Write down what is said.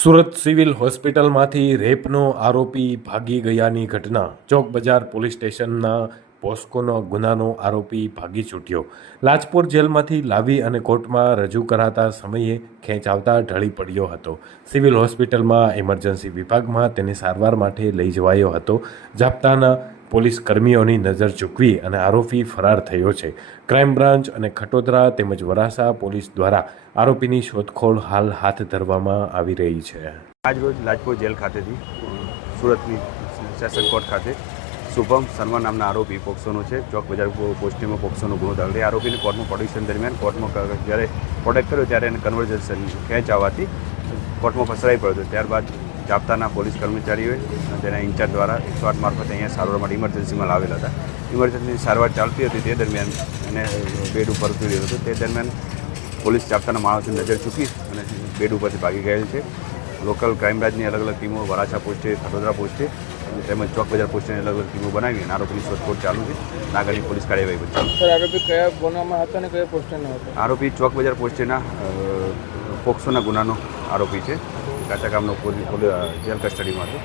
Surat civil હોસ્પિટલમાંથી રેપનો આરોપી ભાગી ગયાની ઘટના. ચોક બજાર પોલીસ સ્ટેશનના પોસ્કોનો ગુનાનો આરોપી ભાગી છૂટ્યો. લાજપોર જેલમાંથી લાવી અને કોર્ટમાં રજૂ કરાતા સમયે ખેંચ આવતા ઢળી પડ્યો હતો. સિવિલ હોસ્પિટલમાં ઇમરજન્સી વિભાગમાં તેને સારવાર માટે લઈ જવાયો હતો. જાપ્તાના પોલીસ કર્મીઓની નજર ચૂકવી અને આરોપી ફરાર થયો છે. ક્રાઇમ બ્રાન્ચ અને ખટોદરા તેમજ વરાછા પોલીસ દ્વારા આરોપીની શોધખોળ હાલ હાથ ધરવામાં આવી રહી છે. આજ રોજ લાજપોર જેલ ખાતેથી સુરતની સેશન કોર્ટ ખાતે શુભમ શર્મા નામના આરોપી પોક્સોનો છે. ચોક બજાર પોસ્ટિંગમાં પોક્સોનો ગુનો દાખલ. એ આરોપીને કોર્ટમાં પ્રોડક્શન દરમિયાન કોર્ટમાં જ્યારે પ્રોડક્ટ કર્યો ત્યારે એને કન્વર્ઝેશન ખેંચ આવવાથી કોર્ટમાં ફસરાઈ પડ્યો હતો. ત્યારબાદ જાપ્તાના પોલીસ કર્મચારીઓએ તેના ઇન્ચાર્જ દ્વારા 108 મારફતે અહીંયા સારવાર માટે ઇમરજન્સીમાં લાવેલા હતા. ઇમરજન્સી સારવાર ચાલતી હતી તે દરમિયાન એને બેડ ઉપર ઉતરી રહ્યો હતો. તે દરમિયાન પોલીસ જાપ્તાના માણસોની નજર ચૂકી અને બેડ ઉપરથી ભાગી ગયેલ છે. લોકલ ક્રાઇમ બ્રાન્ચની અલગ અલગ ટીમો વરાછા પોસ્ટે, ખટોદરા પોસ્ટે તેમજ ચોક બજાર પોસ્ટેની અલગ અલગ ટીમો બનાવી અને આરોપીની શોધખોળ ચાલુ છે. આગળની પોલીસ કાર્યવાહી પણ ચાલુ. સર, આરોપી કયા ગુનામાં હતા અને કયા પોસ્ટરનો હતો? આરોપી ચોક બજાર પોસ્ટેના પોક્સોના ગુનાનો આરોપી છે. કાચા કામનો જેલ કસ્ટડીમાં હતો.